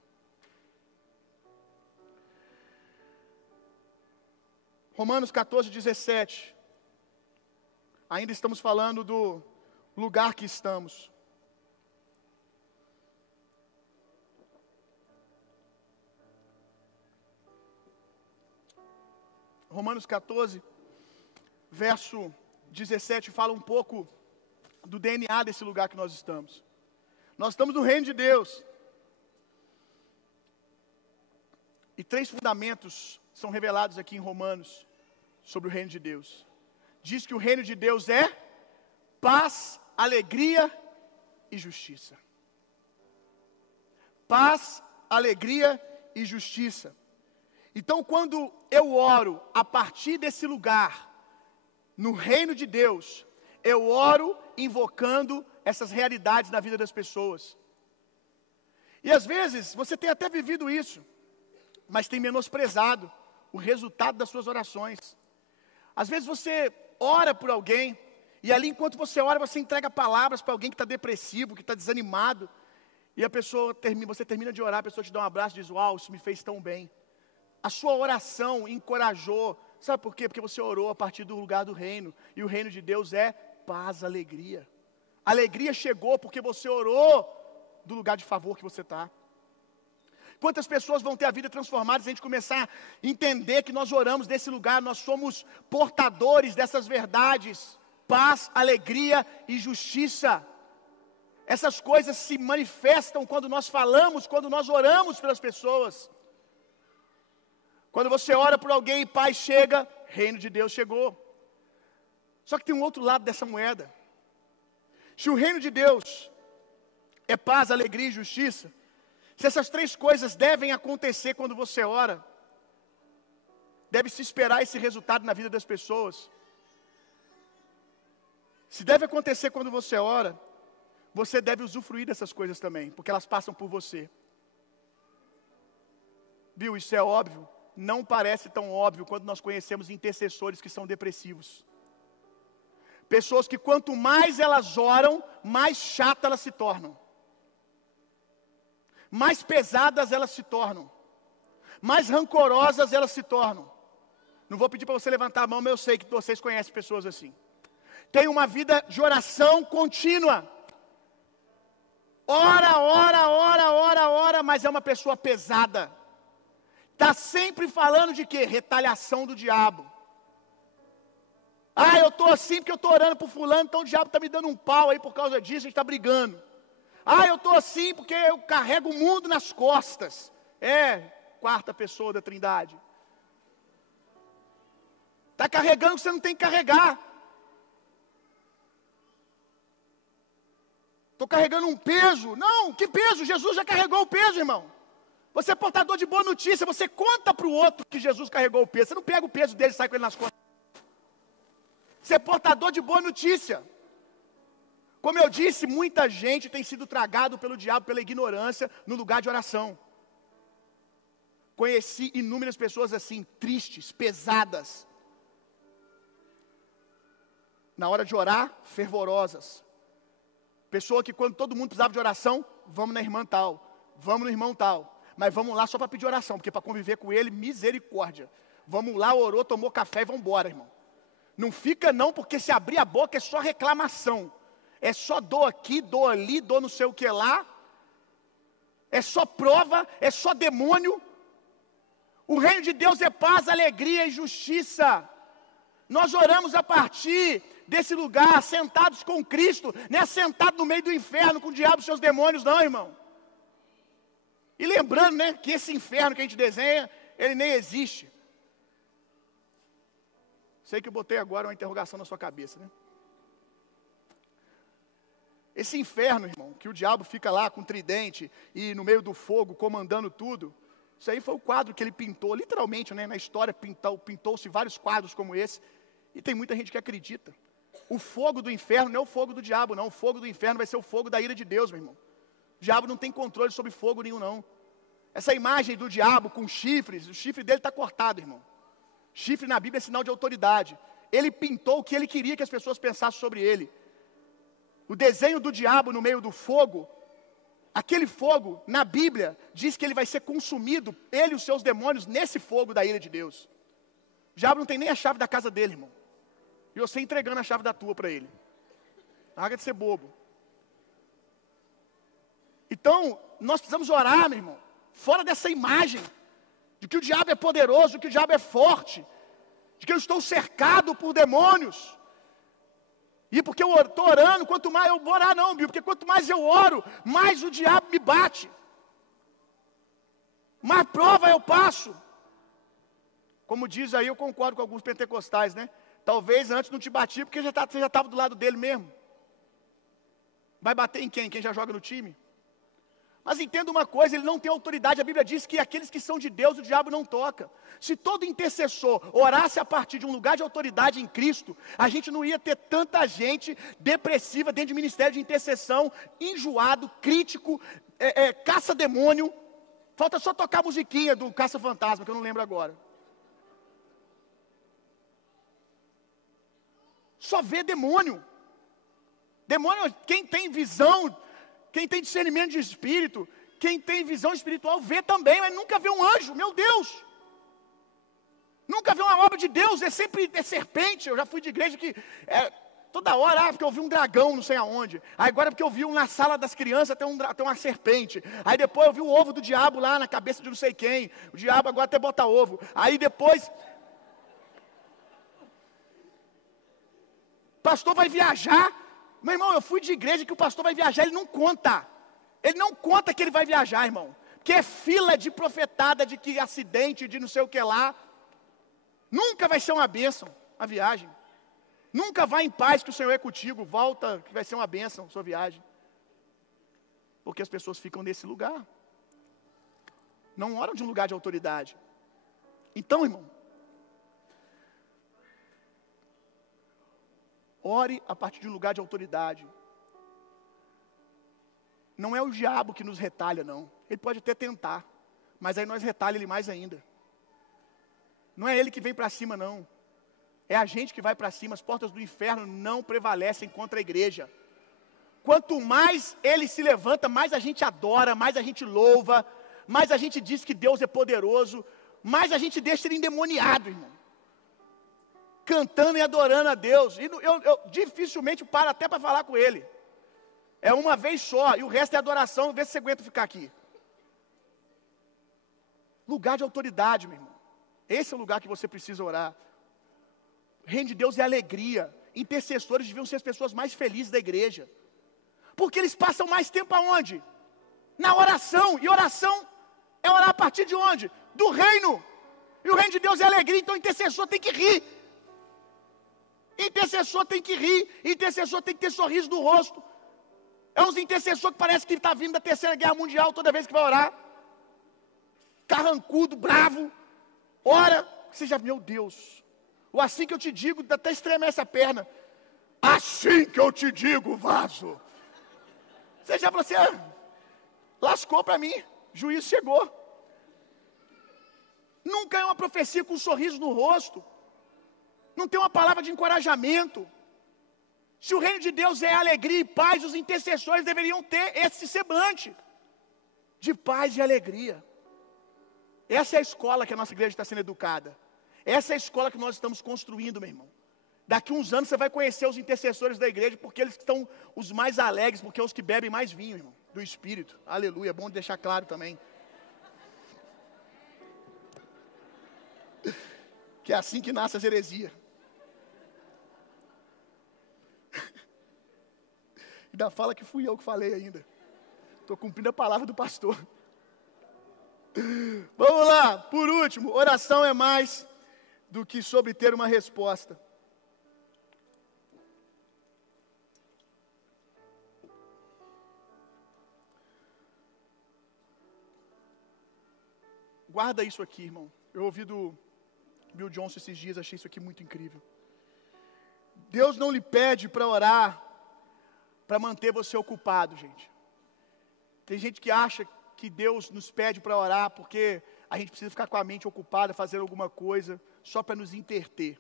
Romanos 14, 17. Ainda estamos falando do lugar que estamos. Romanos 14, verso 17, fala um pouco do DNA desse lugar que nós estamos. Nós estamos no reino de Deus. E 3 fundamentos são revelados aqui em Romanos sobre o reino de Deus. Diz que o reino de Deus é paz, alegria e justiça. Paz, alegria e justiça. Então, quando eu oro a partir desse lugar, no reino de Deus, eu oro invocando essas realidades na vida das pessoas. E às vezes, você tem até vivido isso, mas tem menosprezado o resultado das suas orações. Às vezes você ora por alguém, e ali enquanto você ora, você entrega palavras para alguém que está depressivo, que está desanimado, e a pessoa você termina de orar, a pessoa te dá um abraço e diz: uau, isso me fez tão bem. A sua oração encorajou, Sabe por quê? Porque você orou a partir do lugar do reino. E o reino de Deus é paz, alegria. A alegria chegou porque você orou do lugar de favor que você está. Quantas pessoas vão ter a vida transformada se a gente começar a entender que nós oramos desse lugar, nós somos portadores dessas verdades. Paz, alegria e justiça. Essas coisas se manifestam quando nós falamos, quando nós oramos pelas pessoas. Quando você ora por alguém e paz chega, reino de Deus chegou. Só que tem um outro lado dessa moeda. Se o reino de Deus é paz, alegria e justiça, se essas três coisas devem acontecer quando você ora, deve-se esperar esse resultado na vida das pessoas. Se deve acontecer quando você ora, você deve usufruir dessas coisas também, porque elas passam por você. Viu, isso é óbvio. Não parece tão óbvio quando nós conhecemos intercessores que são depressivos. Pessoas que quanto mais elas oram, mais chatas elas se tornam. Mais pesadas elas se tornam. Mais rancorosas elas se tornam. Não vou pedir para você levantar a mão, mas eu sei que vocês conhecem pessoas assim. Tem uma vida de oração contínua. Ora, mas é uma pessoa pesada. Está sempre falando de quê? Retaliação do diabo. Eu estou assim porque eu estou orando por fulano, então o diabo está me dando um pau aí por causa disso, a gente está brigando. Eu estou assim porque eu carrego o mundo nas costas. Quarta pessoa da Trindade. Está carregando o que você não tem que carregar. Estou carregando um peso. Não, que peso? Jesus já carregou o peso, irmão. Você é portador de boa notícia, você conta para o outro que Jesus carregou o peso. Você não pega o peso dele e sai com ele nas costas. Você é portador de boa notícia. Como eu disse, muita gente tem sido tragado pelo diabo, pela ignorância, no lugar de oração. Conheci inúmeras pessoas assim, tristes, pesadas. Na hora de orar, fervorosas. Pessoa que quando todo mundo precisava de oração, vamos na irmã tal, vamos no irmão tal. Mas vamos lá só para pedir oração, porque para conviver com ele, misericórdia. Vamos lá, orou, tomou café e vamos embora, irmão. Não fica não, porque se abrir a boca é só reclamação. É só dor aqui, dor ali, dor não sei o que lá. É só prova, é só demônio. O reino de Deus é paz, alegria e justiça. Nós oramos a partir desse lugar, sentados com Cristo. Não é sentado no meio do inferno com o diabo e seus demônios, não, irmão. E lembrando, que esse inferno que a gente desenha, ele nem existe. Sei que eu botei agora uma interrogação na sua cabeça, Esse inferno, irmão, que o diabo fica lá com tridente e no meio do fogo comandando tudo, isso aí foi o quadro que ele pintou, literalmente, na história pintou-se vários quadros como esse, e tem muita gente que acredita. O fogo do inferno não é o fogo do diabo, não. O fogo do inferno vai ser o fogo da ira de Deus, meu irmão. O diabo não tem controle sobre fogo nenhum, não. Essa imagem do diabo com chifres, o chifre dele está cortado, irmão. Chifre na Bíblia é sinal de autoridade. Ele pintou o que ele queria que as pessoas pensassem sobre ele. O desenho do diabo no meio do fogo, aquele fogo, na Bíblia, diz que ele vai ser consumido, ele e os seus demônios, nesse fogo da ira de Deus. O diabo não tem nem a chave da casa dele, irmão. E você entregando a chave da tua para ele. Larga de ser bobo. Então, nós precisamos orar, meu irmão, fora dessa imagem, de que o diabo é poderoso, de que o diabo é forte, de que eu estou cercado por demônios. E porque eu estou orando, quanto mais eu vou orar não, porque quanto mais eu oro, mais o diabo me bate. Mais prova eu passo. Como diz aí, eu concordo com alguns pentecostais, Talvez antes não te batia, porque você já estava do lado dele mesmo. Vai bater em quem? Quem já joga no time? Mas entenda uma coisa, ele não tem autoridade. A Bíblia diz que aqueles que são de Deus, o diabo não toca. Se todo intercessor orasse a partir de um lugar de autoridade em Cristo, a gente não ia ter tanta gente depressiva dentro de ministério de intercessão, enjoado, crítico, caça-demônio. Falta só tocar a musiquinha do Caça-Fantasma, que eu não lembro agora. Só vê demônio. Demônio, quem tem visão, quem tem discernimento de espírito, quem tem visão espiritual, vê também, mas nunca vê um anjo, meu Deus. Nunca vê uma obra de Deus, é sempre serpente. Eu já fui de igreja que toda hora, porque eu vi um dragão não sei aonde. Aí agora porque eu vi na sala das crianças tem uma serpente. Aí depois eu vi o ovo do diabo lá na cabeça de não sei quem. O diabo agora até bota ovo. Aí depois... Pastor vai viajar. Meu irmão, eu fui de igreja que o pastor vai viajar, ele não conta. Ele não conta que ele vai viajar, irmão. Que é fila de profetada, de que acidente, de não sei o que lá. Nunca vai ser uma bênção a viagem. Nunca vá em paz que o Senhor é contigo. Volta que vai ser uma bênção a sua viagem. Porque as pessoas ficam nesse lugar. Não oram de um lugar de autoridade. Então, irmão, ore a partir de um lugar de autoridade. Não é o diabo que nos retalha, não. Ele pode até tentar, mas aí nós retalha ele mais ainda. Não é ele que vem para cima, não. É a gente que vai para cima. As portas do inferno não prevalecem contra a igreja. Quanto mais ele se levanta, mais a gente adora, mais a gente louva, mais a gente diz que Deus é poderoso, mais a gente deixa ele endemoniado, irmão. Cantando e adorando a Deus. E eu dificilmente paro até para falar com ele. É uma vez só, e o resto é adoração, vê se você aguenta ficar aqui. Lugar de autoridade, meu irmão. Esse é o lugar que você precisa orar. O reino de Deus é alegria. Intercessores deviam ser as pessoas mais felizes da igreja. Porque eles passam mais tempo aonde? Na oração. E oração é orar a partir de onde? Do reino. E o reino de Deus é alegria, então o intercessor tem que rir. Intercessor tem que rir. Intercessor tem que ter sorriso no rosto. É uns intercessores que parece que está vindo da Terceira Guerra Mundial toda vez que vai orar. Carrancudo, bravo. Ora, você já, meu Deus. Ou assim que eu te digo, até estremece a perna. Assim que eu te digo, vaso. Você já falou assim, lascou para mim. Juízo chegou. Nunca é uma profecia com um sorriso no rosto. Não tem uma palavra de encorajamento. Se o reino de Deus é alegria e paz, os intercessores deveriam ter esse semblante de paz e alegria. Essa é a escola que a nossa igreja está sendo educada. Essa é a escola que nós estamos construindo, meu irmão. Daqui uns anos você vai conhecer os intercessores da igreja, porque eles estão os mais alegres, porque é os que bebem mais vinho, irmão, do Espírito. Aleluia, é bom deixar claro também. Que é assim que nasce as heresias. Ainda fala que fui eu que falei ainda. Estou cumprindo a palavra do pastor. Vamos lá, por último, oração é mais do que sobre ter uma resposta. Guarda isso aqui, irmão. Eu ouvi do Bill Johnson esses dias, achei isso aqui muito incrível. Deus não lhe pede para orar para manter você ocupado, gente. Tem gente que acha que Deus nos pede para orar porque a gente precisa ficar com a mente ocupada, fazer alguma coisa, só para nos interter.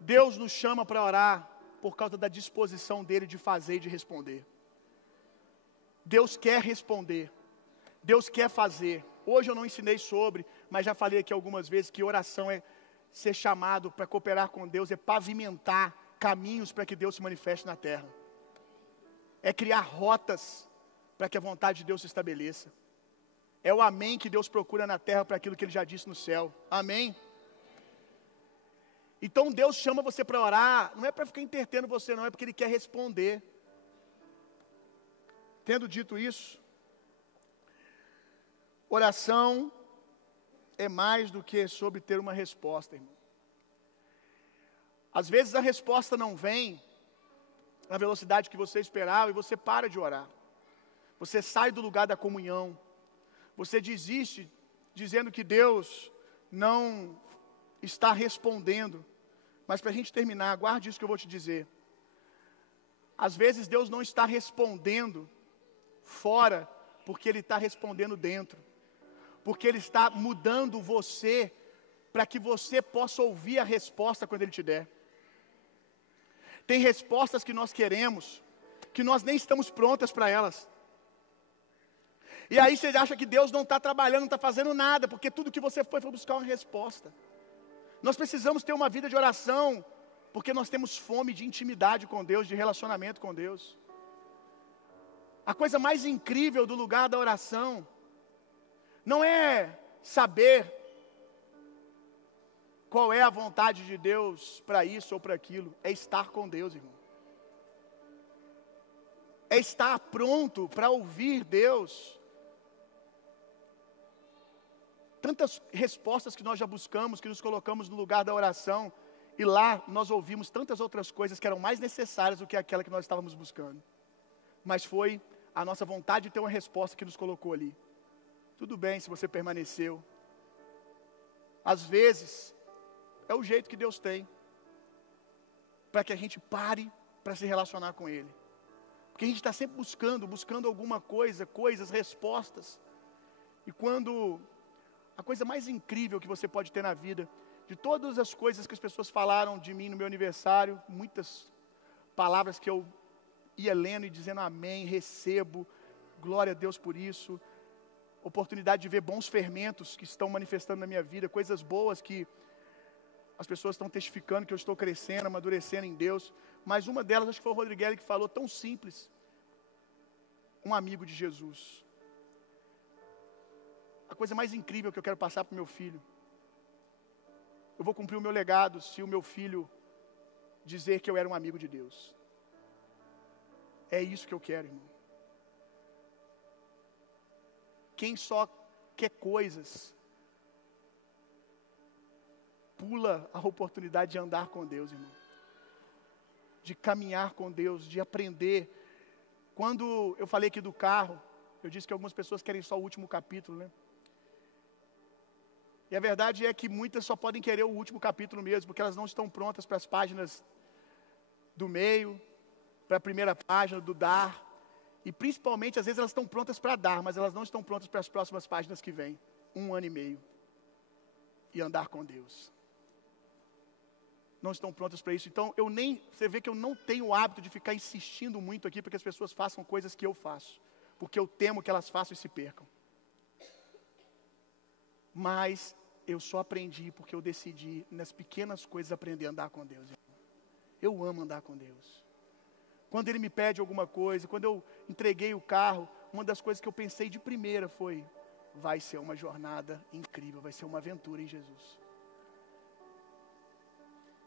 Deus nos chama para orar por causa da disposição dele de fazer e de responder. Deus quer responder. Deus quer fazer. Hoje eu não ensinei sobre, mas já falei aqui algumas vezes que oração é ser chamado para cooperar com Deus, é pavimentar caminhos para que Deus se manifeste na terra. É criar rotas para que a vontade de Deus se estabeleça. É o amém que Deus procura na terra para aquilo que Ele já disse no céu. Amém? Então Deus chama você para orar, não é para ficar entretendo você não, é porque Ele quer responder. Tendo dito isso, oração é mais do que sobre ter uma resposta, irmão. Às vezes a resposta não vem na velocidade que você esperava e você para de orar. Você sai do lugar da comunhão. Você desiste dizendo que Deus não está respondendo. Mas para a gente terminar, guarde isso que eu vou te dizer. Às vezes Deus não está respondendo fora, porque Ele está respondendo dentro. Porque Ele está mudando você, para que você possa ouvir a resposta quando Ele te der. Tem respostas que nós queremos, que nós nem estamos prontas para elas. E aí você acha que Deus não está trabalhando, não está fazendo nada, porque tudo que você foi buscar uma resposta. Nós precisamos ter uma vida de oração, porque nós temos fome de intimidade com Deus, de relacionamento com Deus. A coisa mais incrível do lugar da oração não é saber qual é a vontade de Deus para isso ou para aquilo, é estar com Deus, irmão. É estar pronto para ouvir Deus. Tantas respostas que nós já buscamos, que nos colocamos no lugar da oração, e lá nós ouvimos tantas outras coisas que eram mais necessárias do que aquela que nós estávamos buscando. Mas foi a nossa vontade de ter uma resposta que nos colocou ali. Tudo bem se você permaneceu. Às vezes, é o jeito que Deus tem, para que a gente pare para se relacionar com Ele. Porque a gente está sempre buscando alguma coisa, coisas, respostas. E quando a coisa mais incrível que você pode ter na vida, de todas as coisas que as pessoas falaram de mim no meu aniversário, muitas palavras que eu ia lendo e dizendo amém, recebo, glória a Deus por isso, oportunidade de ver bons fermentos que estão manifestando na minha vida, coisas boas que as pessoas estão testificando que eu estou crescendo, amadurecendo em Deus. Mas uma delas, acho que foi o Rodrigues que falou, tão simples. Um amigo de Jesus. A coisa mais incrível que eu quero passar para o meu filho. Eu vou cumprir o meu legado se o meu filho dizer que eu era um amigo de Deus. É isso que eu quero, irmão. Quem só quer coisas, pula a oportunidade de andar com Deus, irmão. De caminhar com Deus, de aprender. Quando eu falei aqui do carro, eu disse que algumas pessoas querem só o último capítulo, né? E a verdade é que muitas só podem querer o último capítulo mesmo, porque elas não estão prontas para as páginas do meio, para a primeira página, do dar. E principalmente, às vezes elas estão prontas para dar, mas elas não estão prontas para as próximas páginas que vêm. 1 ano e meio. E andar com Deus. Não estão prontas para isso. Então, você vê que eu não tenho o hábito de ficar insistindo muito aqui para que as pessoas façam coisas que eu faço. Porque eu temo que elas façam e se percam. Mas eu só aprendi porque eu decidi, nas pequenas coisas, aprender a andar com Deus. Eu amo andar com Deus. Quando Ele me pede alguma coisa, quando eu entreguei o carro, uma das coisas que eu pensei de primeira foi, vai ser uma jornada incrível, vai ser uma aventura em Jesus.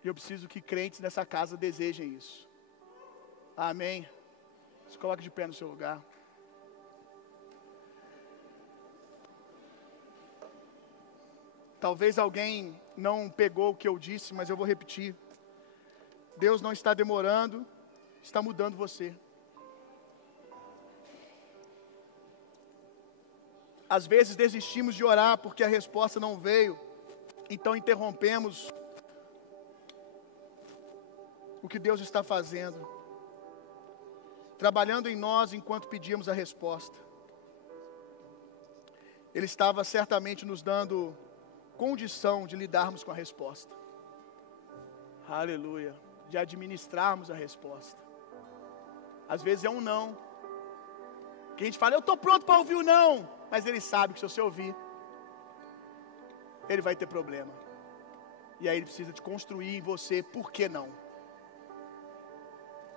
E eu preciso que crentes nessa casa desejem isso. Amém? Se coloque de pé no seu lugar. Talvez alguém não pegou o que eu disse, mas eu vou repetir. Deus não está demorando, está mudando você. Às vezes desistimos de orar porque a resposta não veio, então interrompemos o que Deus está fazendo, trabalhando em nós enquanto pedíamos a resposta. Ele estava certamente nos dando condição de lidarmos com a resposta. Aleluia. De administrarmos a resposta. Às vezes é um não. Que a gente fala, eu estou pronto para ouvir o não. Mas Ele sabe que se você ouvir, Ele vai ter problema. E aí Ele precisa te construir em você, por que não?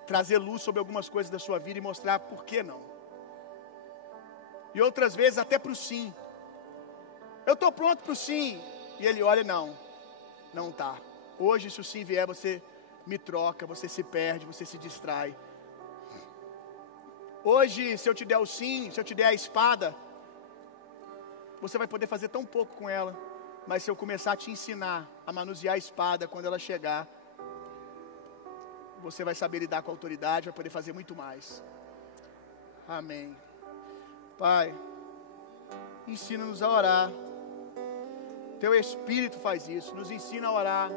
Trazer luz sobre algumas coisas da sua vida e mostrar por que não. E outras vezes até para o sim. Eu estou pronto para o sim. E Ele olha, não está. Hoje se o sim vier, você me troca, você se perde, você se distrai. Hoje, se eu te der o sim, se eu te der a espada, você vai poder fazer tão pouco com ela. Mas se eu começar a te ensinar a manusear a espada quando ela chegar, você vai saber lidar com a autoridade, vai poder fazer muito mais. Amém. Pai, ensina-nos a orar. Teu Espírito faz isso, nos ensina a orar.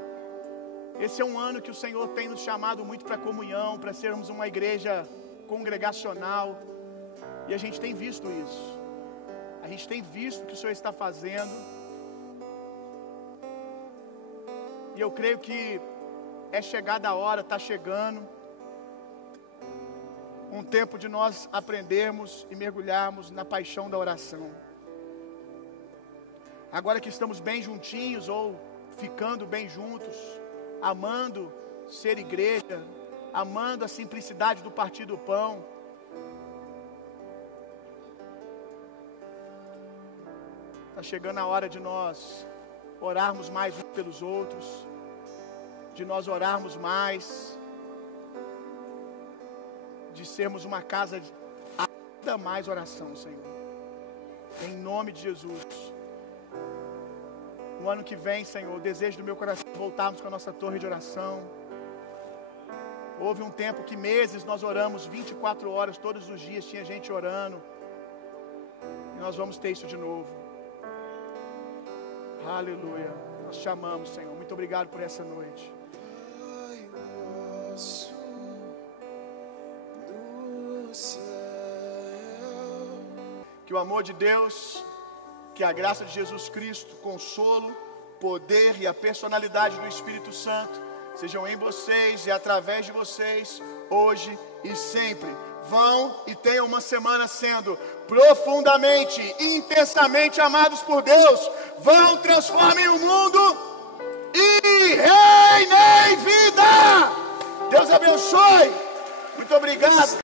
Esse é um ano que o Senhor tem nos chamado muito para comunhão, para sermos uma igreja congregacional. E a gente tem visto isso. A gente tem visto o que o Senhor está fazendo. E eu creio que é chegada a hora, está chegando. um tempo de nós aprendermos e mergulharmos na paixão da oração. Agora que estamos bem juntinhos ou ficando bem juntos, amando ser igreja, amando a simplicidade do partir do pão, está chegando a hora de nós orarmos mais uns pelos outros, de nós orarmos mais, de sermos uma casa de ainda mais oração, Senhor. Em nome de Jesus. No ano que vem, Senhor, o desejo do meu coração é voltarmos com a nossa torre de oração. Houve um tempo que meses nós oramos 24 horas, todos os dias tinha gente orando. E nós vamos ter isso de novo. Aleluia. Nós te amamos, Senhor. Muito obrigado por essa noite. Que o amor de Deus, que a graça de Jesus Cristo, consolo, poder e a personalidade do Espírito Santo sejam em vocês e através de vocês, hoje e sempre. Vão e tenham uma semana sendo profundamente e intensamente amados por Deus. Vão, transformem o mundo e reinem vida. Deus abençoe. Muito obrigado.